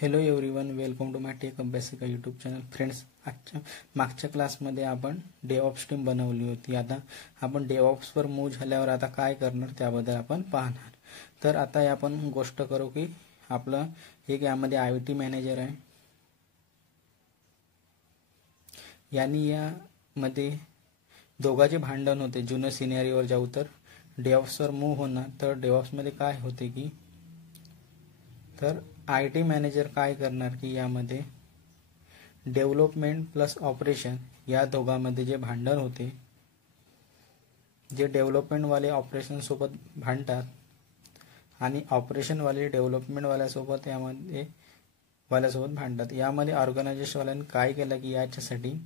Hello everyone, welcome to my tech Abhyasika YouTube channel. Friends, मागच्या क्लासमध्ये आपण डेव्हऑप्स टीम बनवली होती. आता आपण डेव्हऑप्सवर मूव्ह झाल्यावर आता काय करणार त्याबद्दल आपण पाहणार. तर आता आपण गोष्ट करू की आपलं एक यामध्ये IoT मॅनेजर आहे. यांनी यामध्ये दोघांचे भांडण होते. जुनं सिनेरिओवर जाऊ तर डेव्हऑप्सवर मूव्ह होणार. तर डेव्हऑप्समध्ये काय होते की तर IT मॅनेजर काय करणार की यामध्ये डेव्हलपमेंट प्लस ऑपरेशन या दोघांमध्ये जे भांडण होते, जे डेव्हलपमेंटवाले ऑपरेशन सोबत भांडतात आणि ऑपरेशनवाले डेव्हलपमेंटवाल्यासोबत वाल्यासोबत भांडतात. यामध्ये ऑर्गनायझेशनवाल्यांनी काय केलं की याच्यासाठी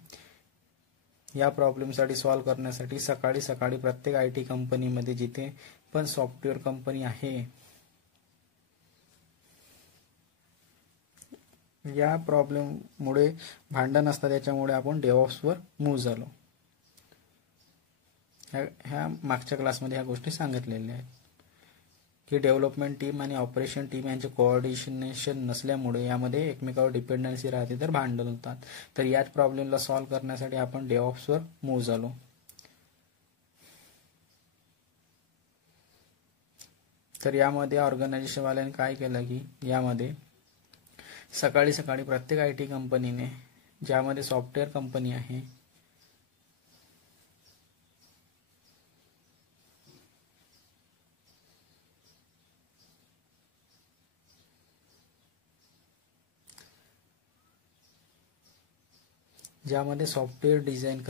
या प्रॉब्लेमसाठी सॉल्व्ह करण्यासाठी सकाळी सकाळी प्रत्येक IT कंपनीमध्ये जिथे पण सॉफ्टवेअर कंपनी आहे या प्रॉब्लेममुळे भांडण असतात. त्याच्यामुळे आपण डेव्हऑप्सवर मूव्ह झालो. ह्या मागच्या क्लासमध्ये ह्या गोष्टी सांगितलेल्या आहेत की डेव्हलपमेंट टीम आणि ऑपरेशन टीम यांचे कोऑर्डिनेशन नसल्यामुळे यामध्ये एकमेकावर डिपेंडन्सी राहते, तर भांडण होतात. तर याच प्रॉब्लेमला सॉल्व्ह करण्यासाठी आपण डेव्हऑप्सवर मूव्ह झालो. तर यामध्ये ऑर्गनायझेशनवाल्यांनी काय केलं की यामध्ये सकाळी सकाळी प्रत्येक IT कंपनीने, ज्यामध्ये सॉफ्टवेअर कंपनी आहे, ज्यामध्ये सॉफ्टवेअर डिझाईन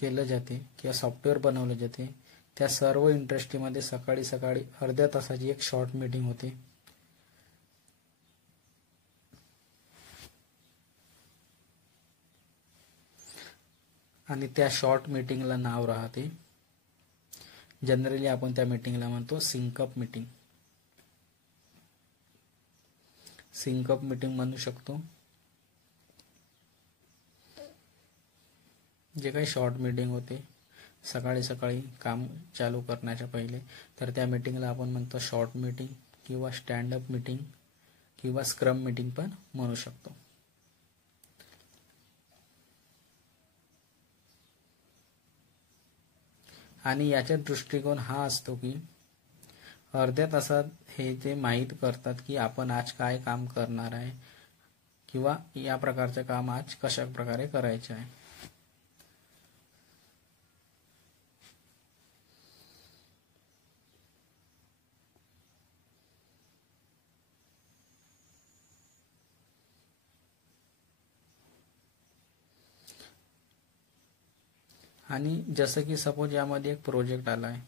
केलं जाते किंवा सॉफ्टवेअर बनवलं जाते, त्या सर्व इंडस्ट्रीमध्ये सकाळी सकाळी अर्ध्या तासाची एक शॉर्ट मीटिंग होते. आणि त्या शॉर्ट मीटिंगला नाव राहते, जनरली आपण त्या मीटिंगला म्हणतो सिंकअप मीटिंग. सिंकअप मीटिंग म्हणू शकतो. जे काही शॉर्ट मीटिंग होते सकाळी सकाळी काम चालू करण्याच्या पहिले, तर त्या मीटिंगला आपण म्हणतो शॉर्ट मीटिंग किंवा स्टँडअप मीटिंग किंवा स्क्रम मीटिंग पण म्हणू शकतो. आणि याचा दृष्टिकोन हा असतो की अर्ध्या तासात हे ते माहीत करतात की आपण आज काय काम करणार आहे किंवा या प्रकारचे काम आज कशा प्रकारे करायचे आहे. आणि जसं की सपोज यामध्ये एक प्रोजेक्ट आला आहे,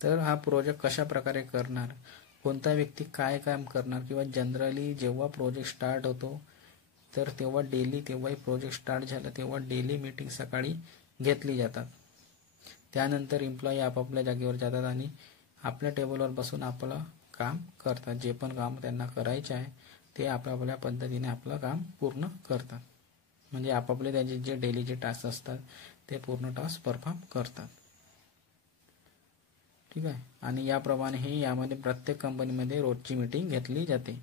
तर हा प्रोजेक्ट कशा प्रकारे करणार, कोणता व्यक्ती काय काम करणार, किंवा जनरली जेव्हा प्रोजेक्ट स्टार्ट होतो तर तेव्हाही प्रोजेक्ट स्टार्ट झाला तेव्हा डेली मीटिंग सकाळी घेतली जातात. त्यानंतर एम्प्लॉई आपापल्या जागेवर जातात आणि आपल्या टेबलवर बसून आपलं काम करतात. जे पण काम त्यांना करायचे आहे ते आपापल्या पद्धतीने आपलं काम पूर्ण करतात. म्हणजे आपापले त्याचे जे डेलीचे टास्क असतात ते पूर्ण टास्क परफॉर्म करतात. ठीक आहे. आणि याप्रमाणे यामध्ये प्रत्येक कंपनीमध्ये रोजची मीटिंग घेतली जाते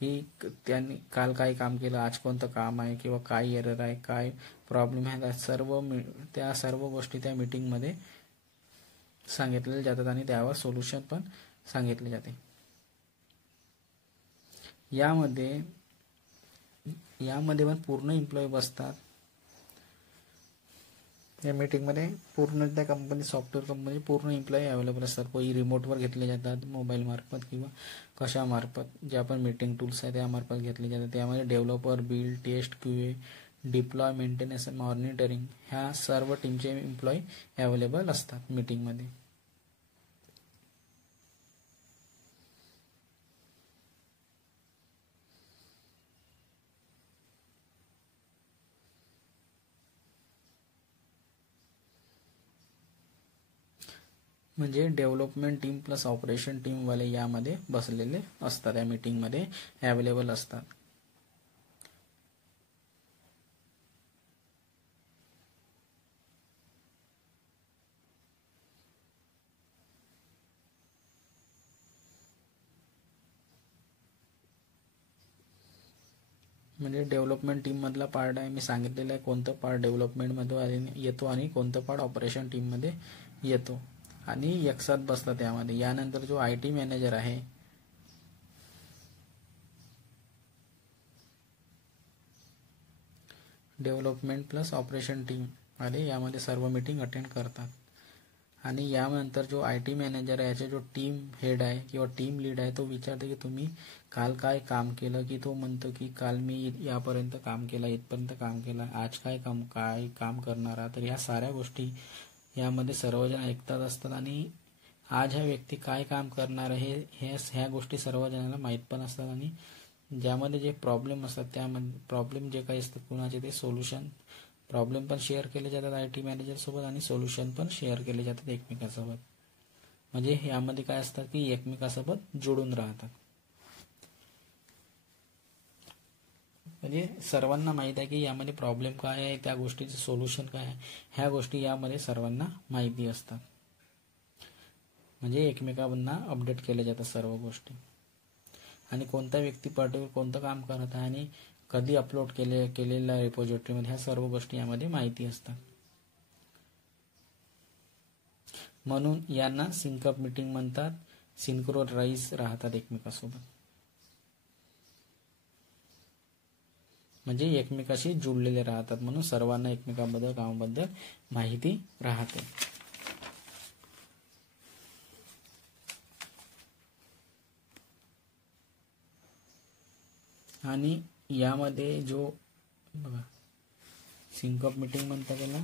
की त्यांनी काल काय काम केलं, आज कोणतं काम आहे किंवा काय एरर आहे, काय प्रॉब्लेम आहे, त्या सर्व गोष्टी त्या मीटिंगमध्ये सांगितलेल्या जातात आणि त्यावर सोल्युशन पण सांगितले जाते. यामध्ये पण पूर्ण एम्प्लॉई बसतात या मीटिंगमध्ये. पूर्ण त्या कंपनी, सॉफ्टवेअर कंपनी पूर्ण एम्प्लॉई अवेलेबल असतात. कोणी रिमोटवर घेतले जातात, मोबाईल मार्फत किंवा कशामार्फत, जे आपण मीटिंग टूल्स आहे त्यामार्फत घेतले जातात. त्यामध्ये developer, build, test, QA, deploy, maintenance, monitoring ह्या सर्व टीमचे एम्प्लॉई अवेलेबल असतात मीटिंगमध्ये. म्हणजे डेव्हलपमेंट टीम प्लस ऑपरेशन टीमवाले यामध्ये बसलेले असतात, या मीटिंगमध्ये अवेलेबल असतात. म्हणजे डेव्हलपमेंट टीममधला पार्ट आहे, मी सांगितलेलं आहे कोणतं पार्ट डेव्हलपमेंटमध्ये येतो आणि कोणतं पार्ट ऑपरेशन टीममध्ये येतो, आणि एकसाथ बसतात त्यामध्ये. यानंतर जो IT मॅनेजर आहे, डेव्हलपमेंट प्लस ऑपरेशन टीम वाले यामध्ये सर्व मीटिंग अटेंड करतात. आणि यानंतर जो IT मॅनेजर आहे, याचा जो टीम हेड आहे किंवा टीम लीड आहे, तो विचारतो की तुम्ही काल काय काम केलं, की तो म्हणतो की काल मी यापर्यंत काम केलं, इथपर्यंत काम केलं, आज काय काम करणार आहात. तर ह्या साऱ्या गोष्टी यामध्ये सर्वजण ऐकतात असतात, आणि आज ह्या व्यक्ती काय काम करणार आहे ह्या गोष्टी सर्वजणांना माहीत पण असतात. आणि ज्यामध्ये जे प्रॉब्लेम असतात, त्यामध्ये प्रॉब्लेम जे काही असतात कुणाचे, ते सोल्युशन प्रॉब्लेम पण शेअर केले जातात IT मॅनेजर सोबत, आणि सोल्युशन पण शेअर केले जातात एकमेकांसोबत. म्हणजे यामध्ये काय असतात की एकमेकांसोबत जोडून राहतात. म्हणजे सर्वांना माहीत आहे की यामध्ये प्रॉब्लेम काय आहे, त्या गोष्टीचे सोल्युशन काय आहे, ह्या गोष्टी यामध्ये सर्वांना माहिती असतात. म्हणजे एकमेकांना अपडेट केल्या जातात सर्व गोष्टी, आणि कोणता व्यक्ती पर्टिक्युलर कोणतं काम करत आहे आणि कधी अपलोड केलेल्या रिपोजिटरीमध्ये, ह्या सर्व गोष्टी यामध्ये माहिती असतात. म्हणून यांना सिंकअप मीटिंग म्हणतात, सिंक्रोनाइज राहतात एकमेकांसोबत, म्हणजे एकमेकाशी जुळलेले राहतात, म्हणून सर्वांना एकमेकांबद्दल कामाबद्दल माहिती राहते. आणि यामध्ये जो बघा सिंकअप मीटिंग म्हणतात त्याला,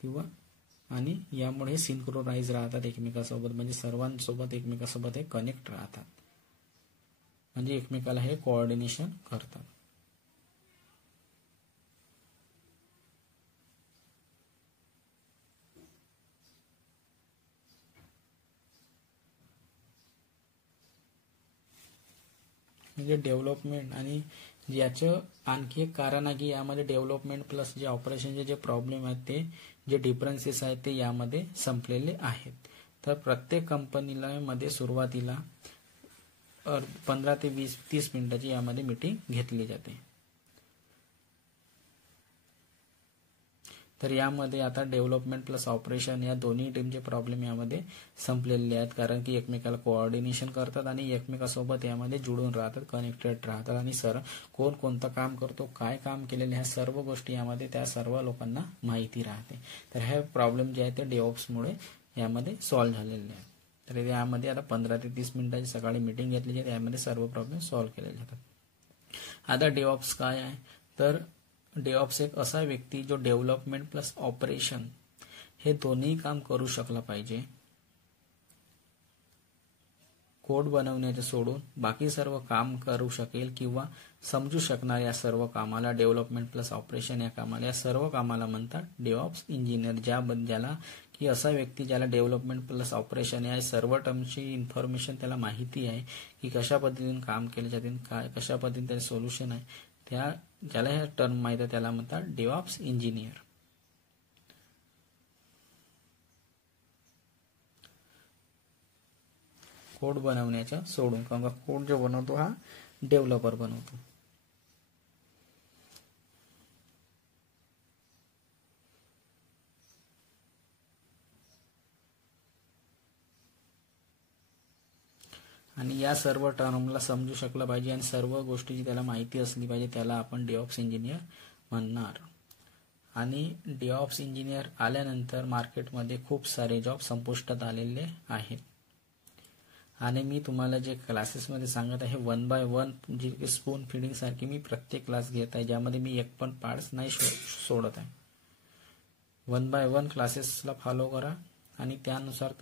किंवा आणि यामुळे सिंक्रोनाइज राहतात एकमेकांसोबत, म्हणजे सर्वांसोबत एकमेकांसोबत हे कनेक्ट राहतात, म्हणजे एकमेकाला हे कोऑर्डिनेशन करतात. म्हणजे डेव्हलपमेंट, आणि याचं आणखी एक कारण आहे की यामध्ये डेव्हलपमेंट प्लस जे ऑपरेशनचे जे प्रॉब्लेम आहेत, ते जे डिफरन्सेस आहेत ते यामध्ये संपलेले आहेत. तर प्रत्येक कंपनीला मध्ये सुरुवातीला 15 ते 30 मिनिटाची यामध्ये मीटिंग घेतली जाते. तर यामध्ये आता डेव्हलपमेंट प्लस ऑपरेशन या दोन्ही टीमचे प्रॉब्लेम यामध्ये संपलेले आहेत, कारण की एकमेकाला कोऑर्डिनेशन करतात आणि एकमेकांसोबत यामध्ये जुळून राहतात, कनेक्टेड राहतात, आणि कोण कोणतं काम करतो, काय काम केलेले, ह्या सर्व गोष्टी यामध्ये त्या सर्व लोकांना माहिती राहते. तर हे प्रॉब्लेम जे आहे ते डेव्हऑप्समुळे यामध्ये सॉल्व्ह झालेले आहेत. तर यामध्ये आता 15 ते 30 मिनिटाची सकाळी मीटिंग घेतली जाते, यामध्ये सर्व प्रॉब्लेम सॉल्व्ह केले जातात. आता डेव्हऑप्स काय आहे, तर डेव्हऑप्स एक असा व्यक्ती जो डेव्हलपमेंट प्लस ऑपरेशन हे दोन्ही काम करू शकला पाहिजे. कोड बनवण्याचे सोडून बाकी सर्व काम करू शकेल किंवा समजू शकणार या सर्व कामाला डेव्हलपमेंट प्लस ऑपरेशन या कामाला, या सर्व कामाला म्हणतात डेव्हऑप्स इंजिनियर. ज्याला की असा व्यक्ती ज्याला डेव्हलपमेंट प्लस ऑपरेशन या सर्व टर्मची इन्फॉर्मेशन त्याला माहिती आहे की कशा पद्धतीने काम केले जाते, काय कशा पद्धतीने त्याचे सोल्युशन आहे, त्या ज्याला हे टर्म माहिती आहे त्याला म्हणतात डेव्हऑप्स इंजिनियर. कोड बनवण्याच्या सोडून, कारण का कोड जो बनवतो हा डेव्हलपर बनवतो. आणि या सर्व टर्मला समजू शकला पाहिजे आणि सर्व गोष्टीची त्याला माहिती असली पाहिजे, त्याला आपण डेव्हऑप्स इंजिनियर म्हणणार. आणि डेव्हऑप्स इंजिनियर आल्यानंतर मार्केटमध्ये खूप सारे जॉब संपुष्टात आलेले आहेत. आणि मी तुम्हाला जे क्लासेसमध्ये सांगत आहे 1 by 1 जी स्पून फिडिंग सारखी मी प्रत्येक क्लास घेत आहे, ज्यामध्ये मी एक पण पार्ट्स नाही सोडत आहे. 1 by 1 क्लासेसला फॉलो करा आणि त्यानुसार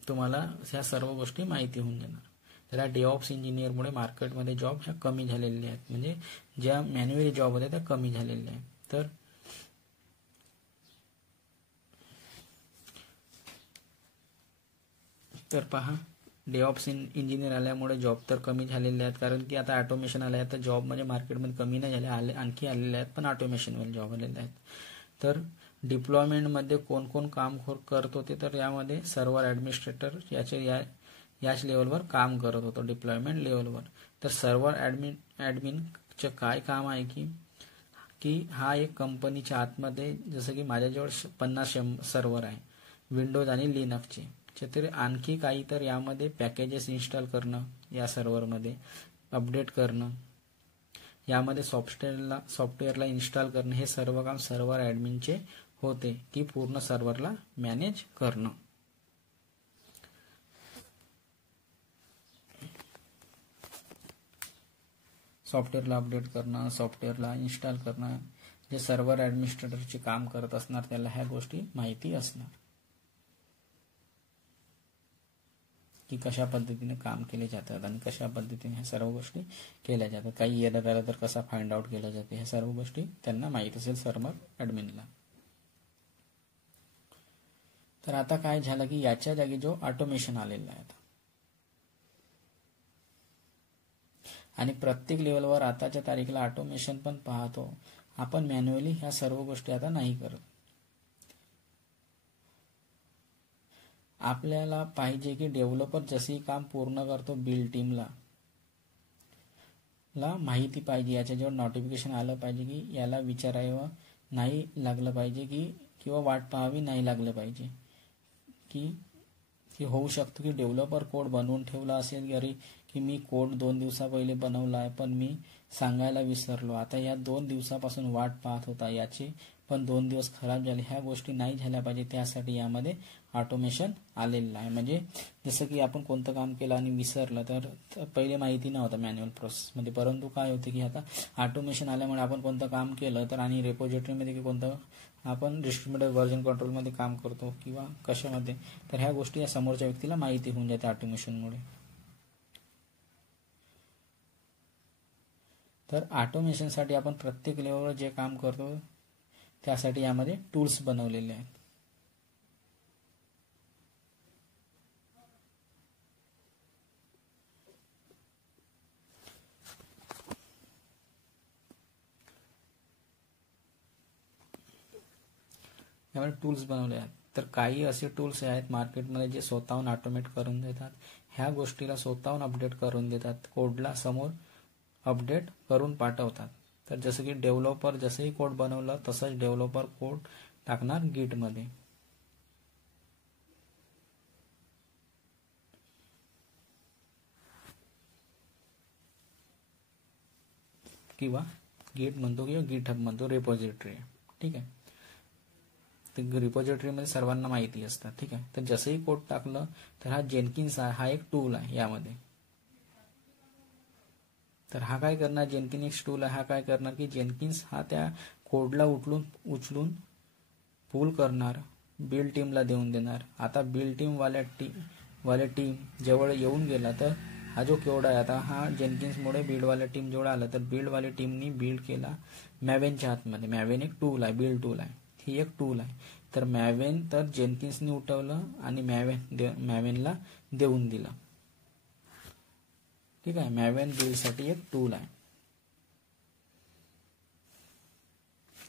तुम्हाला ह्या सर्व गोष्टी माहिती होऊन जाणार. तर या डेव्हऑप्स इंजिनियरमुळे मार्केटमध्ये जॉब ह्या कमी झालेल्या आहेत, म्हणजे ज्या मॅन्युअली जॉब होत्या त्या कमी झालेल्या आहेत. तर तर पहा, डेव्हऑप्स इंजिनियर आल्यामुळे जॉब तर कमी झालेले आहेत, कारण की आता ऑटोमेशन आले आहे. तर जॉब म्हणजे मार्केटमध्ये कमी नाही झाले, आणखी आलेले आहेत, पण ऑटोमेशनवर जॉब आलेले आहेत. तर डिप्लॉयमेंटमध्ये कोण कोण काम करत होते, तर यामध्ये सर्व्हर ॲडमिनिस्ट्रेटर याच लेवलवर काम करत होतो, डिप्लॉयमेंट लेवलवर. तर सर्व्हर ॲडमिनचं काय काम आहे की हा एक कंपनीच्या आतमध्ये, जसं की माझ्याजवळ 50 सर्व्हर आहे विंडोज आणि लिनक्सचे. तर आणखी काही तर यामध्ये पॅकेजेस इन्स्टॉल करणं, या सर्व्हरमध्ये अपडेट करणं, यामध्ये सॉफ्टवेअरला इन्स्टॉल करणं, हे सर्व काम सर्व्हर ॲडमिनचे होते, की पूर्ण सर्व्हरला मॅनेज करणं. सॉफ्टवेअरला अपडेट करणं, सॉफ्टवेअरला इन्स्टॉल करणं, जे सर्व्हर ॲडमिनिस्ट्रेटरचे काम करत असणार त्याला ह्या गोष्टी माहिती असणार, की कशा पद्धतीने काम केले जातात आणि कशा पद्धतीने ह्या सर्व गोष्टी केल्या जातात. काही एरर आला तर कसा फाइंड आउट केला जाते, ह्या सर्व गोष्टी त्यांना माहीत असेल सर्व्हर ॲडमिनला. तर आता काय झालं की याच्या जागी जो ऑटोमेशन आलेला आहे आणि प्रत्येक लेवलवर आताच्या तारीखला ऑटोमेशन पण पाहतो आपण. मॅन्युअली ह्या सर्व गोष्टी आता नाही करत. आपल्याला पाहिजे की डेव्हलपर जसे काम पूर्ण करतो, बिल्ड टीमला माहिती पाहिजे, याच्याजवळ नोटिफिकेशन आलं पाहिजे, की याला विचारावं नाही लागलं पाहिजे, की किंवा वाट पाहावी नाही लागलं पाहिजे, की होऊ शकतो की डेव्हलपर कोड बनवून ठेवला असेल घरी, की मी कोड 2 दिवसा पहिले बनवला आहे पण मी सांगायला विसरलो. आता या 2 दिवसापासून वाट पाहत होता, याचे पण 2 दिवस खराब झाले. ह्या गोष्टी नाही झाल्या पाहिजे, त्यासाठी यामध्ये ऑटोमेशन आलेलं आहे. म्हणजे जसं की आपण कोणतं काम केलं आणि विसरलं, तर पहिले माहिती नव्हतं मॅन्युअल प्रोसेसमध्ये, परंतु काय होते की आता ऑटोमेशन आल्यामुळे आपण कोणतं काम केलं तर आणि रेपोजिटरीमध्ये की कोणतं आपण डिस्ट्रीब्युटेड व्हर्जन कंट्रोलमध्ये काम करतो किंवा कशामध्ये, तर ह्या गोष्टी या समोरच्या व्यक्तीला माहिती होऊन जाते ऑटोमेशनमुळे. तर ऑटोमेशनसाठी आपण प्रत्येक लेवलवर जे काम करतो त्यासाठी यामध्ये टूल्स बनवलेले आहेत. यामध्ये टूल्स बनवले आहेत. तर काही असे टूल्स आहेत मार्केटमध्ये जे स्वतःहून ऑटोमेट करून देतात, ह्या गोष्टीला स्वतःहून अपडेट करून देतात, कोडला समोर अपडेट करून पाठवतात. तर जसं की डेव्हलपर जसंही कोड बनवलं तसंच डेव्हलपर कोड टाकणार गिटमध्ये किंवा गिट म्हणतो किंवा गिटहब म्हणतो, रेपोजिटरी आहे. ठीक आहे, तर रिपोजिटरीमध्ये सर्वांना माहिती असतात. ठीक आहे, तर जसंही कोड टाकलं तर हा जेनकिन्स हा एक टूल आहे यामध्ये. तर हा काय करणार, जेनकिन्स टूल हा काय करणार की जेनकिन्स हा त्या कोडला उचलून पुल करणार, बिल्ड टीमला देऊन देणार. आता बिल्ड टीम वाल्या टीम जवळ येऊन गेला तर हा जो कोड आहे, आता हा जेनकिन्समुळे बिल्डवाल्या टीम जवळ आला तर बिल्डवाल्या टीमनी बिल्ड केला मॅवेनच्या आतमध्ये. मॅवेन एक टूल आहे, बिल्ड टूल आहे, ही एक टूल आहे. तर मॅवेन तर जेनकिन्सनी उठवलं आणि मॅवेनला देऊन दिलं. ठीक आहे, मॅवेन बिल्डसाठी एक टूल आहे,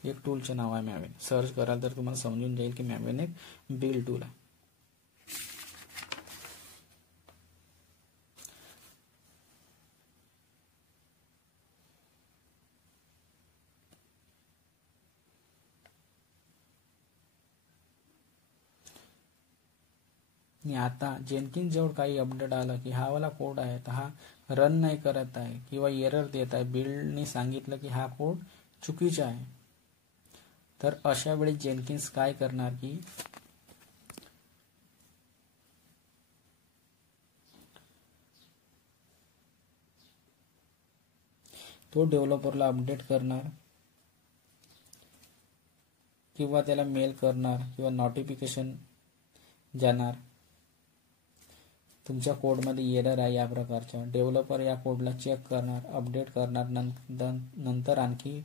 एक टूलचं नाव आहे मॅवेन. सर्च कराल तर तुम्हाला समजून जाईल की मॅवेन एक बिल्ड टूल आहे. आणि आता जेनकिन्स जवळ काही अपडेट आला की हा वाला कोड आहे तर हा रन नाही करत आहे किंवा एरर देत आहे, बिल्डनी सांगितलं की हा कोड चुकीचा आहे, तर अशा वेळी जेनकिन्स काय करणार की तो डेव्हलपरला अपडेट करणार किंवा त्याला मेल करणार किंवा नोटिफिकेशन जाणार, तुमच्या कोडमध्ये एरर आहे या प्रकारच्या. डेव्हलपर या कोडला चेक करणार, अपडेट करणार, नंतर आणखी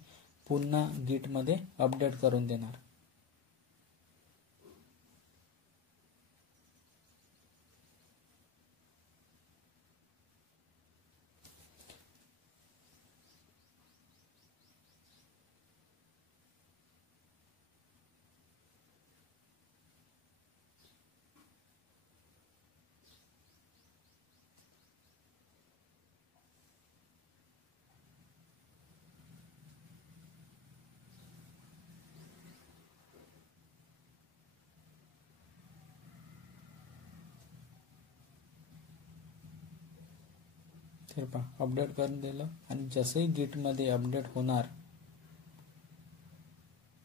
पुन्हा गिटमध्ये अपडेट करून देणार. तर पहा अपडेट करून दिलं आणि जसंही गिटमध्ये अपडेट होणार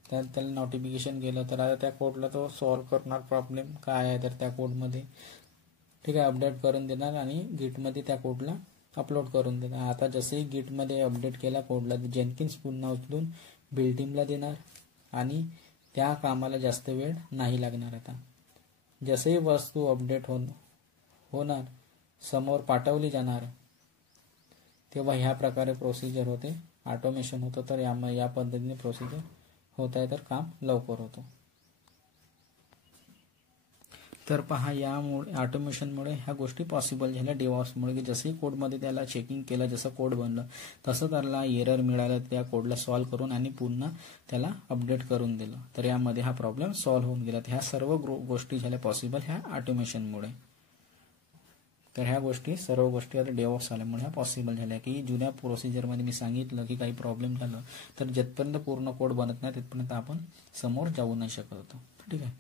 त्याला नोटिफिकेशन गेलं तर आता त्या कोडला तो सॉल्व करणार प्रॉब्लेम काय आहे तर त्या कोडमध्ये, ठीक आहे, अपडेट करून देणार आणि गिटमध्ये त्या कोडला अपलोड करून देणार. आता जसंही गिटमध्ये अपडेट केला कोडला जेनकिन्स पुन्हा उचलून बिल्ड टीमला देणार आणि त्या कामाला जास्त वेळ नाही लागणार. आता जसंही वस्तू अपडेट होणार समोर पाठवली जाणार तेव्हा ह्या प्रकारे प्रोसिजर होते, ऑटोमेशन होतं. तर या पद्धतीने प्रोसिजर होत आहे तर काम लवकर होतं. तर पहा यामुळे ऑटोमेशनमुळे ह्या गोष्टी पॉसिबल झाल्या डेव्हऑप्समुळे, की जसंही कोडमध्ये त्याला चेकिंग केलं, जसं कोड बनलं तसं त्याला एरर मिळालं, त्या कोडला सॉल्व्ह करून आणि पुन्हा त्याला अपडेट करून दिलं तर यामध्ये हा प्रॉब्लेम सॉल्व्ह होऊन गेला. ह्या सर्व गोष्टी झाल्या पॉसिबल ह्या ऑटोमेशनमुळे. तर ह्या सर्व गोष्टी आता डेव्हऑप्स आल्यामुळे ह्या पॉसिबल झाल्या. की जुन्या प्रोसिजरमध्ये मी सांगितलं की काही प्रॉब्लेम झालं तर जिथपर्यंत पूर्ण कोड बनत नाही तिथपर्यंत आपण समोर जाऊ नाही शकत होतो, ठीक आहे.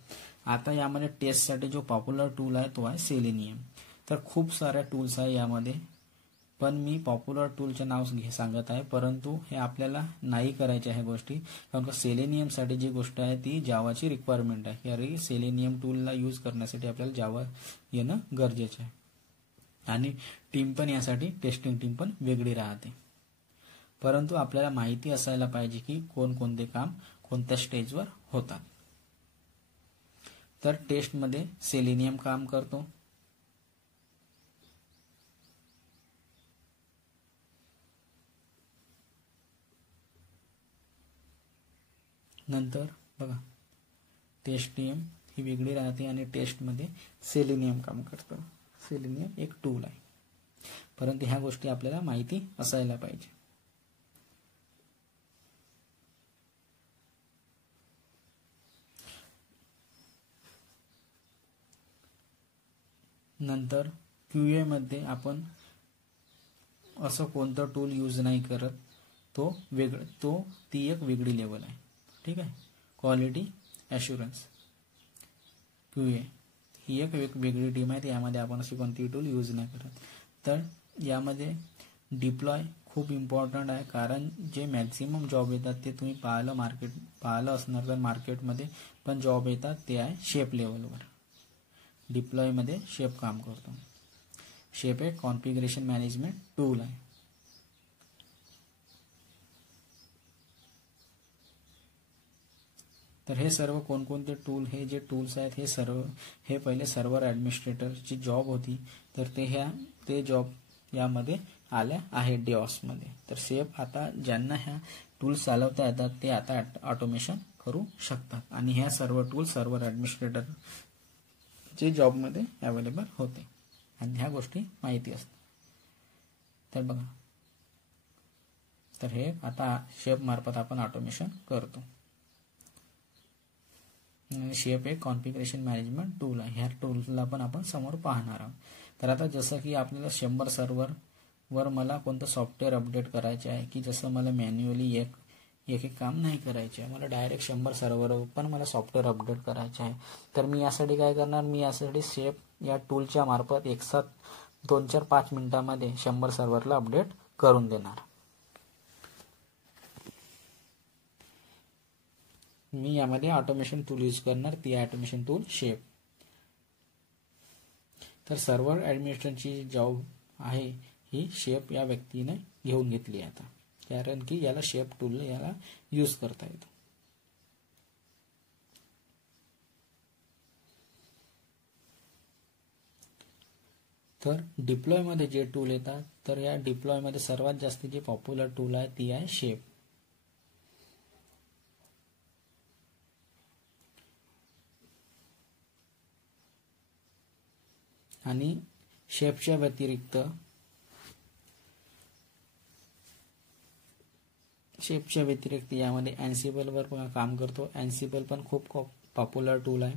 आता यामध्ये टेस्टसाठी जो पॉप्युलर टूल आहे तो आहे सेलेनियम. तर खूप साऱ्या टूल्स आहे यामध्ये, पण मी पॉप्युलर टूलचे नाव सांगत आहे, परंतु हे आपल्याला नाही करायचे आहे गोष्टी, कारण का सेलेनियमसाठी जी गोष्ट आहे ती जावाची रिक्वायरमेंट आहे. अरे सेलेनियम टूलला यूज करण्यासाठी आपल्याला जावा येणं गरजेचं आहे आणि टीम पण यासाठी टेस्टिंग टीम पण वेगळी राहते. परंतु आपल्याला माहिती असायला पाहिजे की कोणकोणते काम कोणत्या स्टेजवर होतात. तर टेस्टमध्ये सेलेनियम काम करतो. नंतर बघा टेस्ट टीम ही वेगळी राहते आणि टेस्टमध्ये सेलेनियम काम करतं. सेलेनियम एक टूल आहे, परंतु ह्या गोष्टी आपल्याला माहिती असायला पाहिजे. नंतर QA मध्ये आपण असं कोणतं टूल यूज नाही करत, ती एक वेगळी लेवल आहे, ठीक आहे. क्वालिटी ॲश्युरन्स QA ही एक वेगळी टीम आहे, यामध्ये आपण अशी कोणतीही टूल यूज नाही करत. तर यामध्ये डिप्लॉय खूप इम्पॉर्टंट आहे, कारण जे मॅक्झिमम जॉब येतात ते तुम्ही पाहिलं असणार तर मार्केटमध्ये पण जॉब येतात ते आहे शेप लेवलवर. डिप्लॉयमध्ये शेप काम करतो. शेप एक कॉन्फिगरेशन मॅनेजमेंट टूल आहे. तर हे सर्व कोणकोणते टूल, हे जे टूल्स आहेत हे पहिले सर्व्हर ॲडमिनिस्ट्रेटरची जॉब होती, तर ते जॉब यामध्ये आल्या आहेत डेव्हऑप्समध्ये. तर शेप आता ज्यांना ह्या टूल्स चालवता येतात ते आता ऑटोमेशन करू शकतात आणि ह्या सर्व टूल सर्व्हर ॲडमिनिस्ट्रेटरचे जॉबमध्ये अवेलेबल होते आणि ह्या गोष्टी माहिती असतात. तर बघा, तर हे आता शेप मार्फत आपण ऑटोमेशन करतो. शेप एक कॉन्फिगरेशन मॅनेजमेंट टूल आहे, ह्या टूलला पण आपण समोर पाहणार आहोत. तर आता जसं की आपल्याला 100 सर्व्हरवर मला कोणतं सॉफ्टवेअर अपडेट करायचे आहे, की जसं मला मॅन्युअली एक काम नाही करायचे आहे, मला डायरेक्ट 100 सर्व्हरवर पण मला सॉफ्टवेअर अपडेट करायचे आहे. तर मी यासाठी काय करणार, मी यासाठी शेप या टूलच्या मार्फत एक साथ 2-4-5 मिनिटांमध्ये 100 सर्व्हरला अपडेट करून देणार. मी यामध्ये ऑटोमेशन टूल यूज करणार, ती ऑटोमेशन टूल शेप. तर सर्व्हर ॲडमिनिस्ट्रेशनची जॉब आहे ही शेप या व्यक्तीने घेऊन घेतली आता, कारण की याला शेप टूल याला यूज करता येतो. तर डिप्लॉयमध्ये जे टूल येतात, तर या डिप्लॉयमध्ये सर्वात जास्त जी पॉप्युलर टूल आहे ती आहे शेप. आणि शेपच्या व्यतिरिक्त यामध्ये अँसिबलवर काम करतो. अँसिबल पण खूप पॉप्युलर टूल आहे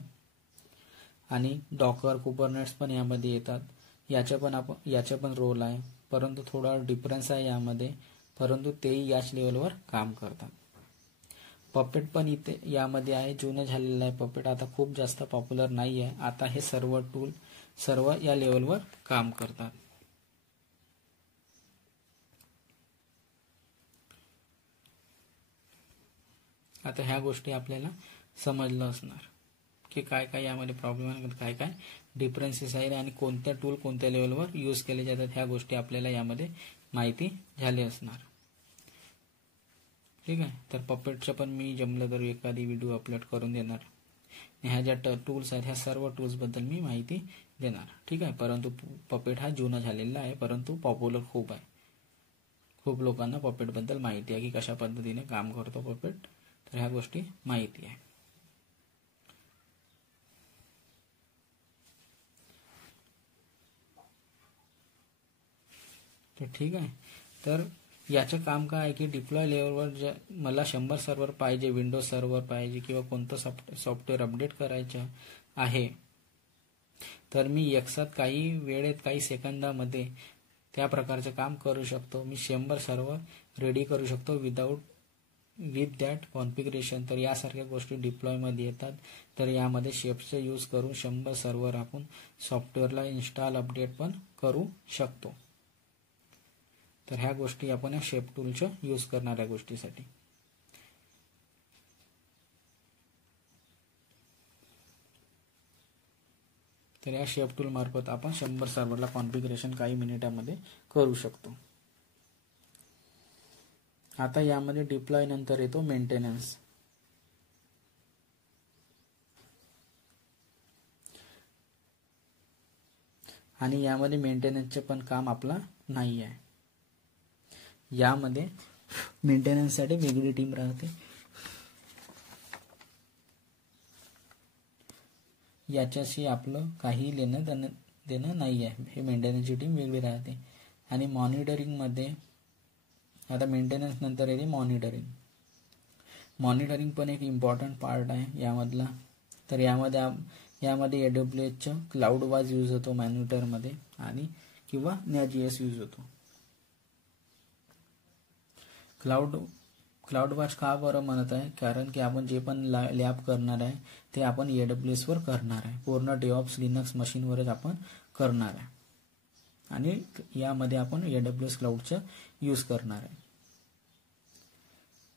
आणि डॉकर कुबरनेट्स पण यामध्ये येतात. याचे पण रोल आहे, परंतु थोडा डिफरन्स आहे यामध्ये, परंतु तेही याच लेवलवर काम करतात. पपेट पण इथे यामध्ये आहे, जुनं झालेलं आहे पपेट, आता खूप जास्त पॉप्युलर नाही आहे. आता हे सर्व टूल सर्व या लेवलवर काम करतात. आता ह्या गोष्टी आपल्याला समजलं असणार की काय काय यामध्ये प्रॉब्लेम आहे, काय काय डिफरन्सेस आहेत आणि कोणत्या टूल कोणत्या लेवलवर यूज केले जातात ह्या गोष्टी आपल्याला यामध्ये माहिती झाली असणार. ठीक आहे. तर पपेटचं पण मी जमलं तर एखादी व्हिडिओ अपलोड करून देणार. ह्या ज्या टूल्स आहेत ह्या सर्व टूल्सबद्दल मी माहिती देणार. ठीक आहे. परंतु पपेट हा जुना झालेला आहे, परंतु पॉप्युलर खूप आहे. खूप लोकांना पपेटबद्दल माहिती आहे की कशा पद्धतीने काम करतो पपेट, तर ह्या गोष्टी माहिती आहे. तर ठीक आहे. तर याचं काम काय आहे की डिप्लॉय लेवलवर मला 100 सर्व्हर पाहिजे, विंडोज सर्व्हर पाहिजे किंवा कोणतं सॉफ्टवेअर अपडेट करायचं आहे, तर मी एकसाथ काही वेळेत काही सेकंदामध्ये त्या प्रकारचं काम करू शकतो. मी 100 सर्व्हर रेडी करू शकतो विथ दॅट कॉन्फिगरेशन. तर यासारख्या गोष्टी डिप्लॉयमध्ये येतात. तर यामध्ये शेपचा यूज करून 100 सर्व्हर आपण सॉफ्टवेअरला इन्स्टॉल अपडेट पण करू शकतो. तर ह्या गोष्टी आपण या शेप टूलच्या यूज करणाऱ्या गोष्टीसाठी. तर या शेप टूल मार्फत आपण 100 सर्व्हरला कॉन्फिगरेशन काही मिनिटांमध्ये करू शकतो. आता यामध्ये डिप्लॉय नंतर येतो मेंटेनन्स. आणि यामध्ये मेंटेनन्सचे पण काम आपला नाही आहे. यामध्ये मेंटेनन्ससाठी वेगळी टीम राहते. याच्याशी आपलं काही लेणं देणं नाही आहे. हे मेंटेनन्सची टीम वेगळी राहते. आणि मॉनिटरिंगमध्ये आता मेंटेनन्स नंतर येते मॉनिटरिंग. मॉनिटरिंग पण एक इम्पॉर्टंट पार्ट आहे यामधला. तर यामध्ये AWSचं क्लाउड वाज यूज होतो मॉनिटरमध्ये आणि किंवा Node.js यूज होतो. क्लाउड वाच का बरं म्हणत आहे, कारण की आपण जे पण लॅब करणार आहे ते आपण AWS वर करणार आहे. पूर्ण डेव्हऑप्स लिनक्स मशीनवरच आपण करणार आहे आणि यामध्ये आपण AWS क्लाउडचा यूज करणार आहे.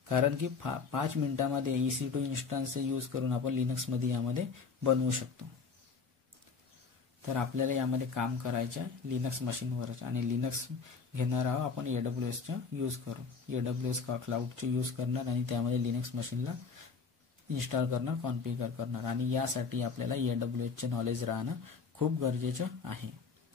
कारण की 5 मिनिटांमध्ये EC2 इन्स्टन्स यूज करून आपण लिनक्समध्ये यामध्ये बनवू शकतो. तर आपल्याला यामध्ये काम करायचं आहे लिनक्स मशीनवरच आणि लिनक्स घेणार आहोत आपण AWSचा यूज करू. AWS क्लाउडचे यूज करणार आणि त्यामध्ये लिनक्स मशीनला इन्स्टॉल करणार, कॉन्फिगर करणार. आणि यासाठी आपल्याला AWSचे नॉलेज राहणं खूप गरजेचं आहे.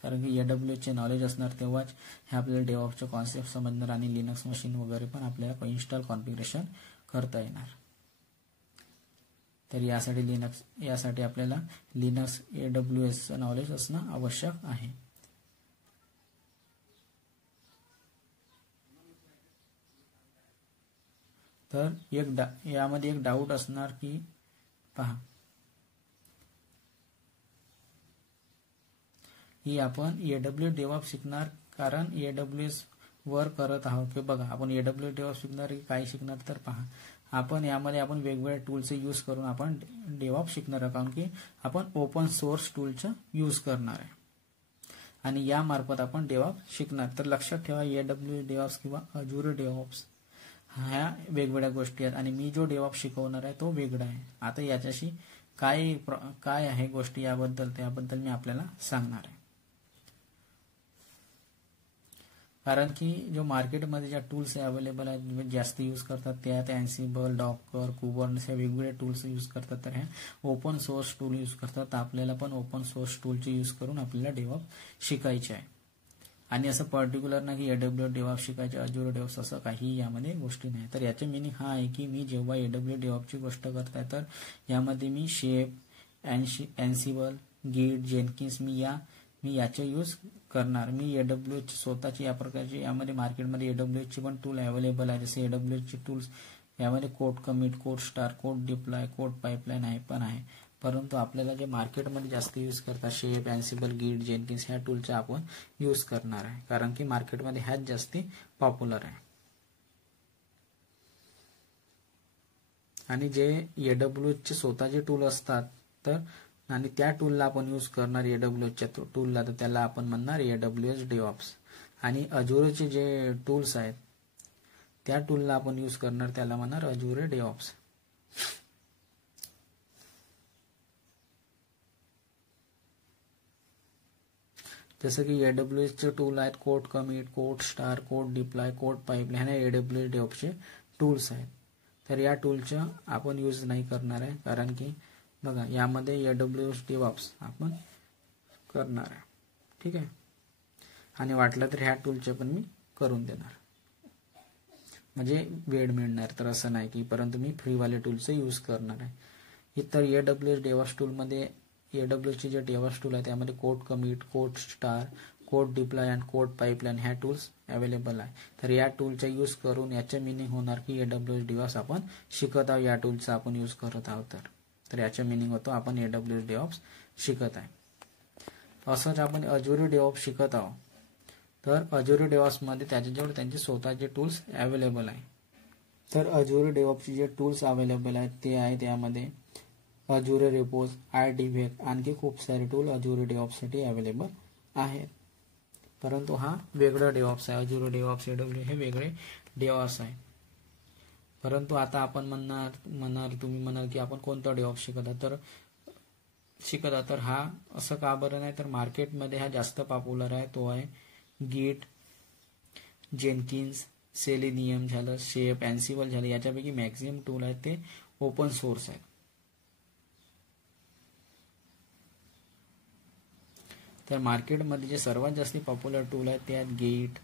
कारण की AWSचे नॉलेज असणार तेव्हाच हे आपल्याला डेव्हऑप्सचा कॉन्सेप्ट समजणार आणि लिनक्स मशीन वगैरे पण आपल्याला इन्स्टॉल कॉन्फिगरेशन करता येणार. तर यासाठी आपल्याला लिनक्स AWSचं नॉलेज असणं आवश्यक आहे. तर यामध्ये एक डाऊट असणार की पहा की आपण AWS डेव्हऑप्स शिकणार कारण AWS वर करत आहोत की बघा आपण AWS डेव्हऑप्स शिकणार की काय शिकणार, तर पहा आपण यामध्ये आपण वेगवेगळ्या टूलचे यूज करून आपण डेव्हऑप्स शिकणार आहोत. कारण की आपण ओपन सोर्स टूलचा यूज करणार आहे आणि या मार्फत आपण डेव्हऑप्स शिकणार. तर लक्षात ठेवा AWS डेव्हऑप्स किंवा Azure डेव्हऑप्स ह्या वेगवेगळ्या गोष्टी आहेत आणि मी जो डेव्हऑप्स शिकवणार आहे तो वेगळा आहे. आता याच्याशी काय आहे गोष्टी त्याबद्दल मी आपल्याला सांगणार आहे. कारण की जो मार्केटमध्ये ज्या टूल्स अवेलेबल आहेत जास्त यूज करतात त्यात Ansible, Docker, Kubernetes हे वेगवेगळे टूल्स यूज करतात. तर हे ओपन सोर्स टूल यूज करतात. तर आपल्याला पण ओपन सोर्स टूलचे यूज करून आपल्याला डेव्हऑप्स शिकायचे आहे. आणि असं पर्टिक्युलर नाही की AWS डेव्हऑप्स शिकायचे Azure डेव्हऑप्स असं काही यामध्ये गोष्टी नाही. तर याचे मिनिंग हा आहे की मी जेव्हा AWS डेव्हऑप्सची गोष्ट करताय तर यामध्ये मी शेप, Ansible, Git, Jenkins मी याचे यूज करणार. मी AWS स्वतःची या प्रकारची यामध्ये मार्केटमध्ये AWSची पण टूल अवेलेबल आहे. जसे AWSची टूल्स यामध्ये code commit, code star, code deploy, code pipeline आहे. परंतु आपल्याला जे मार्केटमध्ये जास्त यूज करतात शेप, Ansible, Git, Jenkins ह्या टूलचा आपण यूज करणार आहे. कारण की मार्केटमध्ये ह्याच जास्ती पॉप्युलर आहे. आणि जे AWSचे स्वतःचे टूल असतात तर आणि त्या टूलला आपण यूज करणार AWSच्या टूलला, तर त्याला आपण म्हणणार AWS डेव्हऑप्स. आणि Azureचे जे टूल्स आहेत त्या टूलला आपण यूज करणार त्याला म्हणणार Azure डेव्हऑप्स. जसं की AWSचे टूल आहेत code commit, code star, code deploy, code pipeline हे AWS DevOpsचे टूल्स आहेत. तर या टूलचा आपण यूज नाही करणार आहे, कारण की बघा यामध्ये AWS DevOps आपण करणार आहे. ठीक आहे. आणि वाटलं तर ह्या टूलचे पण मी करून देणार, म्हणजे वेळ मिळणार. तर असं नाही की, परंतु मी फ्रीवाले टूलचं यूज करणार आहे. इतर AWS DevOps टूलमध्ये AWSचे जे DevOps टूल आहे त्यामध्ये code commit, code star, code deploy आणि कोड पाईपलाईन ह्या टूल्स अवेलेबल आहे. तर या टूलचा यूज करून याचे मिनिंग होणार की AWS DevOps आपण शिकत आहोत, या टूलचा आपण यूज करत आहोत. तर याचा मिनिंग होतो आपण AWS DevOps शिकत आहे. असंच आपण Azure DevOps शिकत आहोत. तर Azure DevOps मध्ये त्याच्याजवळ त्यांचे स्वतःचे टूल्स अवेलेबल आहे. तर Azure DevOps जे टूल्स अवेलेबल आहेत ते आहे त्यामध्ये Azure Repos, IDVec आणखी खूप सारे टूल Azure DevOps साठी अवेलेबल आहेत. परंतु हा वेगळा DevOps आहे. Azure DevOps AWS हे वेगळे DevOps आहे. परंतु आता आपण तुम्ही म्हणाल की आपण कोणता DevOps शिकत तर हा असं का बरं नाही, तर मार्केटमध्ये हा जास्त पॉप्युलर आहे. तो आहे गिट, जेनकिन्स, सेलेनियम झालं, शेप, एन्सिबल झालं. याच्यापैकी मॅक्झिमम टूल आहेत ते ओपन सोर्स आहेत. तर मार्केटमध्ये जे सर्वात जास्त पॉप्युलर टूल आहेत ते आहेत गिट,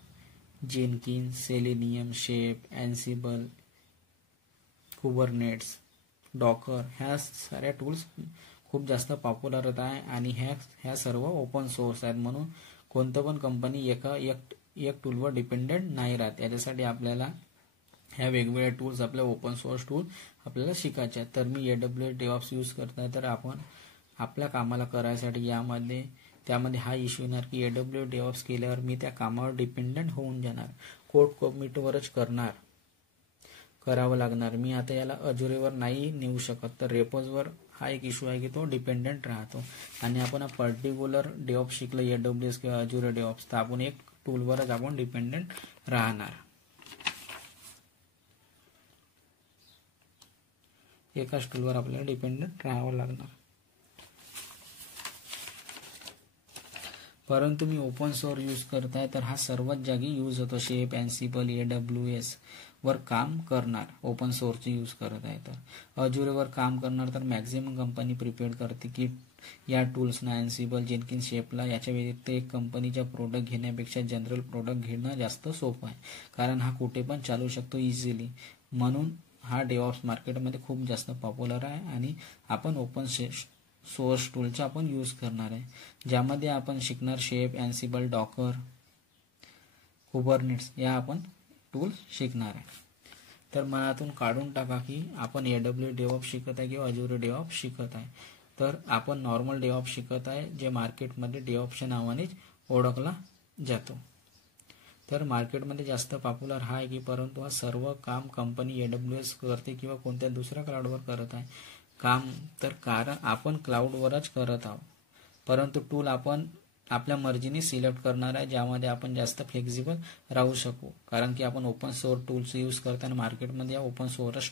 जेनकिन्स, सेलेनियम, शेप, एन्सिबल, कुबरनेट्स, डॉकर. ह्या साऱ्या टूल्स खूप जास्त पॉप्युलर आहे आणि ह्या सर्व ओपन सोर्स आहेत. म्हणून कोणतं पण कंपनी एक टूलवर डिपेंडेंट नाही राहत. याच्यासाठी आपल्याला ह्या वेगवेगळ्या टूल्स, आपल्या ओपन सोर्स टूल आपल्याला शिकायचे आहेत. तर मी AWS DevOps यूज करताय, तर आपण आपल्या कामाला करायसाठी त्यामध्ये हा इश्यू येणार की AWS DevOps केल्यावर मी त्या कामावर डिपेंडेंट होऊन जाणार, कोड कमिटवरच करावं लागणार. मी आता याला अजुरेवर नाही नेऊ शकत. तर रेपोजवर हा एक इश्यू आहे की तो डिपेंडेंट राहतो. आणि आपण हा पर्टिक्युलर DevOps शिकलं AWS किंवा Azure DevOps, तर आपण एक टूलवरच आपण डिपेंडेंट राहणार. एकाच टूलवर आपल्याला डिपेंडेंट राहावं लागणार. परंतु मी ओपन सोर्स यूज करताय, तर हा सर्वात जागी यूज होतो. शेप, एन्सिबल, AWS वर काम करणार ओपन सोर्स यूज करत आहे. तर अजुरेवर काम करणार तर मॅक्झिमम कंपनी प्रिपेअर करते की या टूल्सना, एन्सिबल, जेनकिन्स, शेपला याच्या व्यतिरिक्त एक कंपनीचा प्रोडक्ट घेण्यापेक्षा जनरल प्रोडक्ट घेणं जास्त सोपं आहे, कारण हा कुठे पण चालू शकतो इझिली. म्हणून हा DevOps मार्केटमध्ये खूप जास्त पॉप्युलर आहे आणि आपण ओपन सोर्स टूलचा आपण यूज करणार आहे, ज्यामध्ये आपण शिकणार शेप, एन्सिबल, डॉकर, कुबरनेट्स या आपण टूल शिकणार आहे. तर मनातून काढून टाका की आपण AWS DevOps शिकत आहे किंवा Azure DevOps शिकत आहे. तर आपण नॉर्मल DevOps शिकत आहे, जे मार्केटमध्ये DevOpsच्या नावानेच ओळखला जातो. तर मार्केटमध्ये जास्त पॉप्युलर हा आहे की, परंतु हा सर्व काम कंपनी AWS करते किंवा कोणत्या दुसऱ्या क्लाउडवर करत आहे काम. तर कारण आपण क्लाउडवरच करत आहोत, परंतु टूल आपण आपल्या मर्जीने सिलेक्ट करणार आहे, ज्यामध्ये आपण जास्त फ्लेक्झिबल राहू शकू. कारण की आपण ओपन सोर्स टूल्स यूज करताना मार्केटमध्ये ओपन सोर्स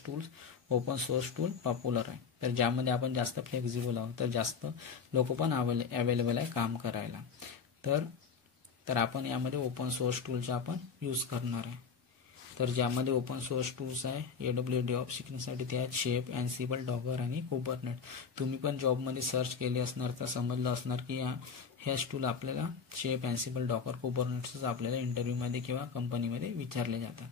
टूल पॉप्युलर आहे, तर ज्यामध्ये आपण जास्त फ्लेक्झिबल आहोत, तर जास्त लोक पण अवेलेबल आहे काम करायला. तर आपण यामध्ये ओपन सोर्स टूलचा आपण यूज करणार आहे. तर ज्यामध्ये ओपन सोर्स टूल्स आहे AWS DevOps शिकण्यासाठी ते आहेत शेप, एन्सिबल, डॉकर आणि कुबरनेट. तुम्ही पण जॉबमध्ये सर्च केले असणार तर समजलं असणार की ह्याच टूल आपल्याला शेप, एन्सिबल, डॉकर, कुबरनेट्स आपल्याला इंटरव्ह्यूमध्ये किंवा कंपनीमध्ये विचारले जातात.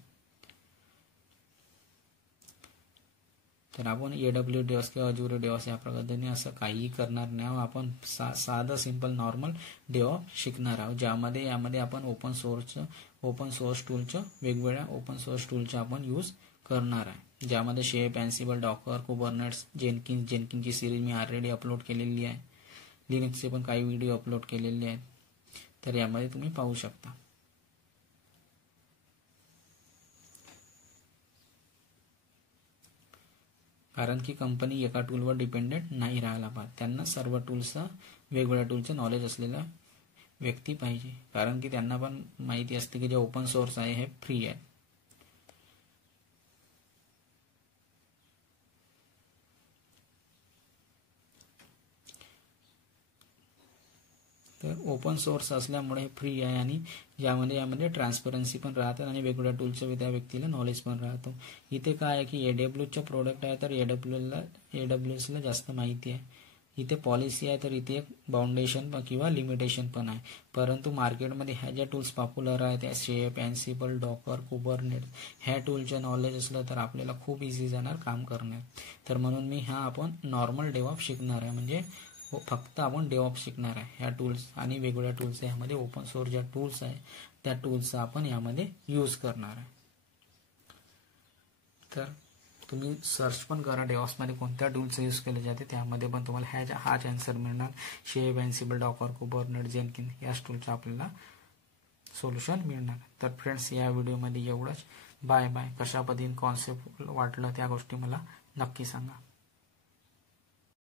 तर आपण AWS DevOps किंवा Azure DevOps या पद्धतीने असं काहीही करणार नाही आहोत. आपण साधं सिंपल नॉर्मल DevOps शिकणार आहोत, यामध्ये आपण ओपन सोर्स टूलचं वेगवेगळ्या ओपन सोर्स टूलचा आपण यूज करणार आहे, ज्यामध्ये शेप, एन्सिबल, डॉकर, कुबरनेट्स, जेनकिन्सची सिरीज मी ऑलरेडी अपलोड केलेली आहे. लिनक्सचे पण काही व्हिडिओ अपलोड केलेले आहेत, तर यामध्ये तुम्ही पाहू शकता. कारण की कंपनी एका टूलवर डिपेंडेंट नाही राहायला पाहिजे. त्यांना सर्व टूल्सचा वेगवेगळ्या टूलचं नॉलेज असलेला व्यक्ती पाहिजे, कारण की त्यांना पण माहिती असते की जे ओपन सोर्स आहे हे फ्री आहे. तर ओपन सोर्स असल्यामुळे फ्री आहे आणि यामध्ये ट्रान्सपरन्सी पण राहतात आणि वेगवेगळ्या टूलचं त्या व्यक्तीला नॉलेज पण राहतो. इथे काय आहे की AWSचं प्रोडक्ट आहे तर AWSला जास्त माहिती आहे. इथे पॉलिसी आहे तर इथे एक बाउंडेशन किंवा लिमिटेशन पण आहे. परंतु मार्केटमध्ये ह्या ज्या टूल्स पॉप्युलर आहेत त्या शेप, एन्सिबल, डॉकर, कुबरनेट ह्या टूलचं नॉलेज असलं तर आपल्याला खूप इझी जाणार काम करण्यात. तर म्हणून मी आपण नॉर्मल डेव्हऑप्स शिकणार आहे. म्हणजे फक्त आपण डेव्हऑप्स शिकणार आहे. ह्या टूल्स आणि वेगवेगळ्या टूल्स यामध्ये ओपन सोर्स ज्या टूल्स आहे त्या टूल्सचा आपण यामध्ये यूज करणार आहे. तर तुम्ही सर्च पण करा डेव्हऑप्समध्ये कोणत्या टूल्सचा यूज केले जाते, त्यामध्ये पण तुम्हाला हाच आन्सर मिळणार. शेप, एन्सिबल, डॉकर, कुबरनेट, जेनकिन याच टूलचं आपल्याला सोल्युशन मिळणार. तर फ्रेंड्स या व्हिडिओमध्ये एवढंच. Bye bye. कशा पद्धतीने कॉन्सेप्ट वाटलं त्या गोष्टी मला नक्की सांगा.